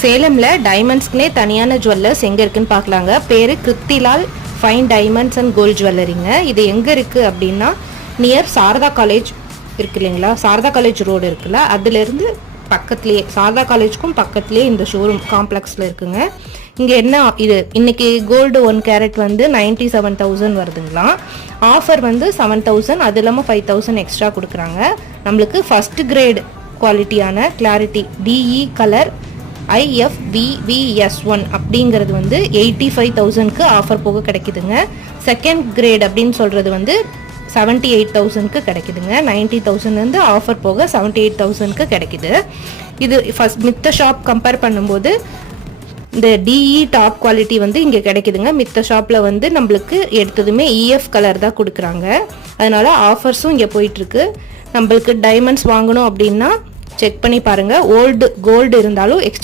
சேலமில் டைமண்ட்ஸ்க்குனே தனியான ஜுவல்லர்ஸ் எங்கே இருக்குன்னு பார்க்கலாங்க. பேர் கிருத்திலால் ஃபைன் டைமண்ட்ஸ் அண்ட் கோல்ட் ஜுவல்லரிங்க. இது எங்கே இருக்குது அப்படின்னா நியர் சாரதா காலேஜ் இருக்கு இல்லைங்களா, சாரதா காலேஜ் ரோடு இருக்குல்ல, அதுலேருந்து பக்கத்துலேயே, சாரதா காலேஜுக்கும் பக்கத்துலேயே இந்த ஷோரூம் காம்ப்ளெக்ஸில் இருக்குங்க. இங்கே என்ன இது இன்னைக்கு கோல்டு 1 கேரட் வந்து 97,000 வருதுங்களாம். ஆஃபர் வந்து 7,000, அது இல்லாமல் 5,000 எக்ஸ்ட்ரா கொடுக்குறாங்க. நம்மளுக்கு ஃபஸ்ட் கிரேட் குவாலிட்டியான கிளாரிட்டி டிஇ கலர் IFVVS1 அப்படிங்கிறது வந்து 85,000க்கு ஆஃபர் போக கிடைக்குதுங்க. செகண்ட் கிரேட் அப்படின்னு சொல்கிறது வந்து 78,000க்கு கிடைக்குதுங்க. 90,000 ஆஃபர் போக 78,000க்கு கிடைக்குது. இது ஃபஸ்ட் மித்த ஷாப் கம்பேர் பண்ணும்போது இந்த டிஇ டாப் குவாலிட்டி வந்து இங்கே கிடைக்குதுங்க. மித்த ஷாப்பில் வந்து நம்மளுக்கு எடுத்ததுமே EF கலர் தான் கொடுக்குறாங்க. அதனால் ஆஃபர்ஸும் இங்கே போயிட்டுருக்கு. நம்மளுக்கு டைமண்ட்ஸ் வாங்கணும் அப்படின்னா செக் பண்ணி பாருங்கள். ஓல்டு கோல்டு இருந்தாலும் எக்ஸ்சேஞ்ச்